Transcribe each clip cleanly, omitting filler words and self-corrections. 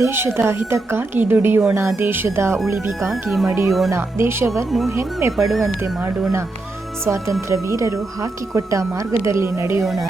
ದೇಶದ ಹಿತಕ್ಕಾಗಿ ದುಡಿಯೋಣ, ದೇಶದ ಉಳಿವಿಗಾಗಿ ಮಡಿಯೋಣ, ದೇಶವನ್ನು ಹೆಮ್ಮೆ ಪಡುವಂತೆ ಮಾಡೋಣ, ಸ್ವಾತಂತ್ರ್ಯ ವೀರರು ಹಾಕಿಕೊಟ್ಟ ಮಾರ್ಗದಲ್ಲಿ ನಡೆಯೋಣ.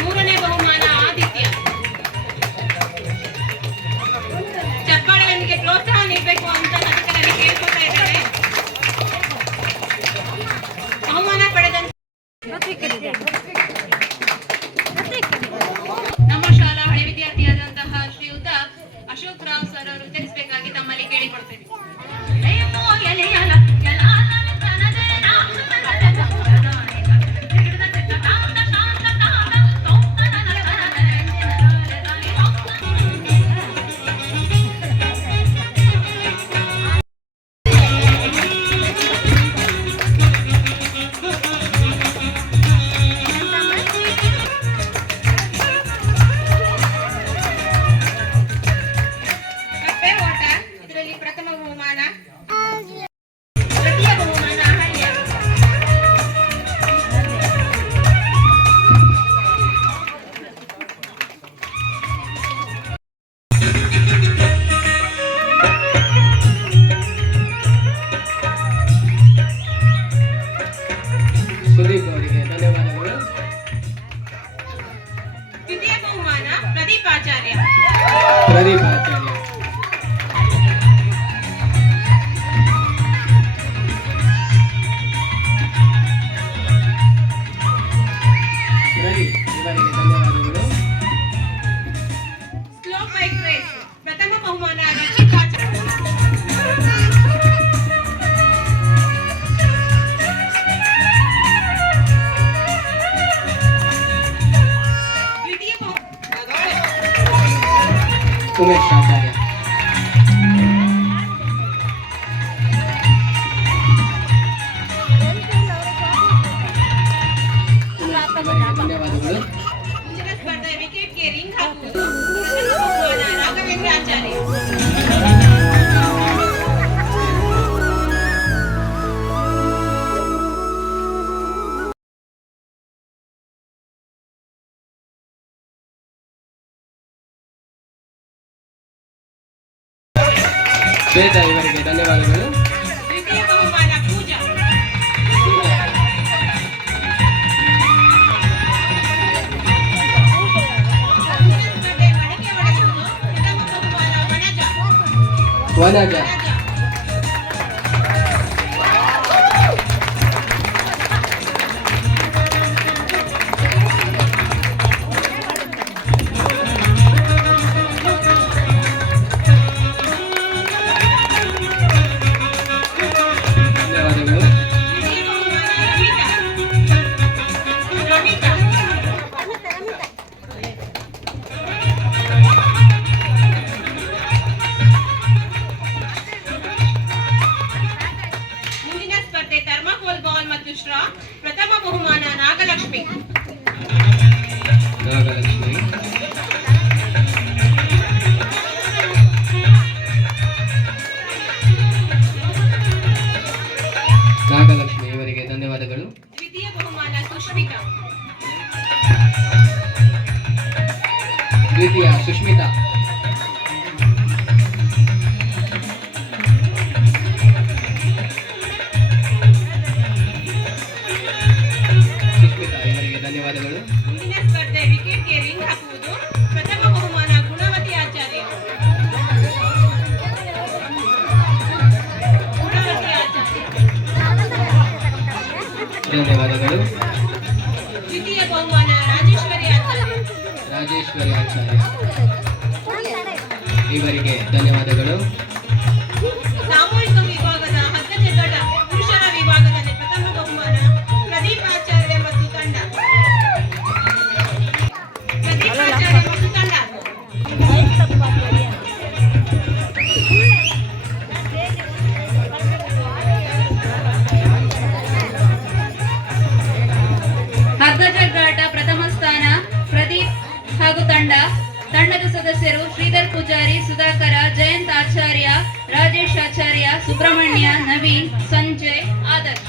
ಮೂರನೇ ಬಹುಮಾನ ಆದಿತ್ಯ. ಚಪ್ಪಾಳೆಯೊಂದಿಗೆ ಪ್ರೋತ್ಸಾಹ ನೀಡಬೇಕು ಅಂತ ನಟಕರಲ್ಲಿ ಕೇಳ್ಕೊತಾ ಇದ್ದಾರೆ. ಬಹುಮಾನ ಪಡೆದಂತ ನಮ್ಮ ಶಾಲಾ ಹಳೆ ವಿದ್ಯಾರ್ಥಿಯಾದಂತಹ ಶ್ರೀಯುತ ಅಶೋಕ್ ರಾವ್ ಸರ್ ಅವರು ತಿಳಿಸಬೇಕಾಗಿ ತಮ್ಮಲ್ಲಿ ಕೇಳಿಕೊಳ್ತೇವೆ. ಸುದೀಪ್ ಅವರಿಗೆ ಧನ್ಯವಾದಗಳು. ದ್ವಿತೀಯ ಬಹುಮಾನ ಪ್ರದೀಪ್ ಆಚಾರ್ಯ. ಪ್ರದೀಪ್ ಆಚಾರ್ಯ ಪ್ರದೀಪ್ ಇವರಿಗೆ ಧನ್ಯವಾದಗಳು. ಸ್ಲೋ ಬೈಕ್ ರೇಸ್ ಪ್ರಥಮ ಬಹುಮಾನ ರಚಿತ್ ಆಚಾರ್ಯ. ಉಮೇಶ್ ಆಚಾರ್ಯ. ಧನ್ಯವಾದಗಳು. ಮುಂದಿನ ಸ್ಪರ್ಧೆ ವಿಕೆಟ್ಗೆ ರಿಂಗ್ ಹಾಕುವುದು ಪ್ರಥಮ ಬಹುಮಾನ ರಾಘವೇಂದ್ರ ಆಚಾರ್ಯ. ಶ್ವೇತಾ ಇವರಿಗೆ ಧನ್ಯವಾದಗಳು. ದ್ವಿತೀಯ ಬಹುಮಾನ ಪೂಜಾ. ಮುಂದಿನ ಸ್ಪರ್ಧೆ ಮಡಿಕೆ ಒಡೆಸುವುದು ಪ್ರಥಮ ಬಹುಮಾನ ವನಜ. ಪ್ರಥಮ ಬಹುಮಾನ ನಾಗಲಕ್ಷ್ಮಿ. ನಾಗಲಕ್ಷ್ಮಿ ಇವರಿಗೆ ಧನ್ಯವಾದಗಳು. ದ್ವಿತೀಯ ಬಹುಮಾನ ಸುಶ್ಮಿತಾ. ಧನ್ಯವಾದಗಳು. ದ್ವಿತೀಯ ಬಹುಮಾನ ರಾಜೇಶ್ವರಿ ಆಚಾರ್ಯ. ರಾಜೇಶ್ವರಿ ಆಚಾರ್ಯ ಇವರಿಗೆ ಧನ್ಯವಾದಗಳು. ಸಾಮೂಹಿಕ ವಿಭಾಗದ ಹಗ್ಗಜಗ್ಗಾಟ ಪುರುಷರ ವಿಭಾಗದಲ್ಲಿ ಪ್ರಥಮ ಬಹುಮಾನ ಪ್ರದೀಪ್ ಆಚಾರ್ಯ ಮತ್ತು ತಂಡ. ಪ್ರದೀಪ್ ಆಚಾರ್ಯ ಮತ್ತು ತಂಡ. ಹಗ್ಗಜಗ್ಗಾಟ ಪ್ರಥಮ ಸ್ಥಾನ ಪ್ರದೀಪ್ ಹಾಗೂ ತಂಡದ ಸದಸ್ಯರು ಶ್ರೀಧರ್ ಪೂಜಾರಿ, ಸುಧಾಕರ, ಜಯಂತ್ ಆಚಾರ್ಯ, ರಾಜೇಶ್ ಆಚಾರ್ಯ, ಸುಬ್ರಹ್ಮಣ್ಯ, ನವೀನ್, ಸಂಜಯ್, ಆದರ್ಶ್.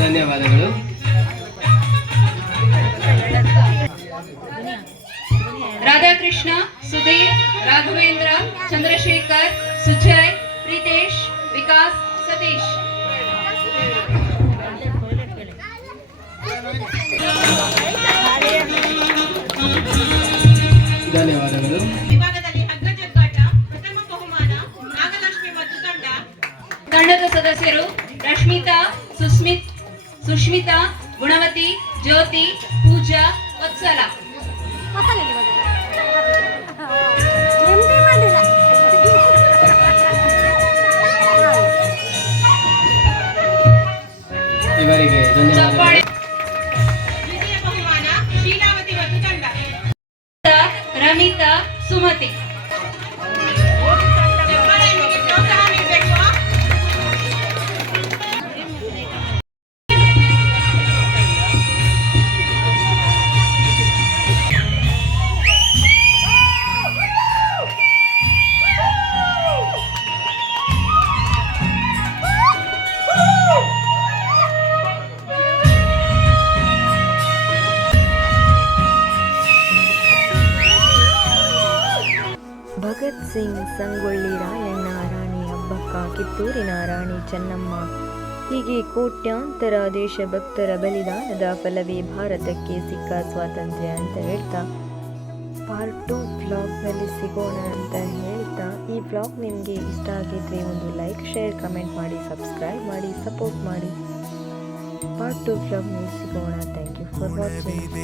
ಧನ್ಯವಾದಗಳು. ರಾಧಾಕೃಷ್ಣ, ಸುಧೀರ್, ರಾಘವೇಂದ್ರ, ಚಂದ್ರಶೇಖರ್, ಸುಜಯ್, ಪ್ರೀತೇಶ್, ವಿಕಾಸ್, ಸತೀಶ್. ಧನ್ಯವಾದಗಳು. ವಿಭಾಗದಲ್ಲಿ ಹಗ್ಗಜಗ್ಗಾಟ ಪ್ರಥಮ ಬಹುಮಾನ ನಾಗಲಕ್ಷ್ಮಿ ಮತ್ತು ತಂಡ. ತಂಡದ ಸದಸ್ಯರು ರಶ್ಮಿತಾ, ಸುಷ್ಮಿತಾ, ಗುಣವತಿ, ಜ್ಯೋತಿ, ಪೂಜಾ, ವತ್ಸಲ. ಇವರಿಗೆ ಧನ್ಯವಾದಗಳು. ದ್ವಿತೀಯ ಬಹುಮಾನ ಶೀಲಾವತಿ ಮತ್ತು ತಂಡ. ರಮಿತಾ, ಸುಮತಿ. ಚಪ್ಪಾಳೆಯೊಂದಿಗೆ ಪ್ರೋತ್ಸಾಹ ನೀಡಬೇಕು. ಭಗತ್ ಸಿಂಗ್, ಸಂಗೊಳ್ಳಿ ರಾಯಣ್ಣ, ರಾಣಿ ಅಬ್ಬಕ್ಕ, ಕಿತ್ತೂರಿನ ರಾಣಿ ಚೆನ್ನಮ್ಮ ಹೀಗೆ ಕೋಟ್ಯಾಂತರ ದೇಶಭಕ್ತರ ಬಲಿದಾನದ ಫಲವೇ ಭಾರತಕ್ಕೆ ಸಿಕ್ಕ ಸ್ವಾತಂತ್ರ್ಯ ಅಂತ ಹೇಳ್ತಾ ಪಾರ್ಟ್ 2 ವ್ಲಾಗ್ನಲ್ಲಿ ಸಿಗೋಣ ಅಂತ ಹೇಳ್ತಾ, ಈ ವ್ಲಾಗ್ ನಿಮಗೆ ಇಷ್ಟ ಆಗಿದ್ರೆ ಒಂದು ಲೈಕ್, ಶೇರ್, ಕಮೆಂಟ್ ಮಾಡಿ, ಸಬ್ಸ್ಕ್ರೈಬ್ ಮಾಡಿ, ಸಪೋರ್ಟ್ ಮಾಡಿ. ಪಾರ್ಟ್ 2 ವ್ಲಾಗ್ನಲ್ಲಿ ಸಿಗೋಣ. Thank you for watching.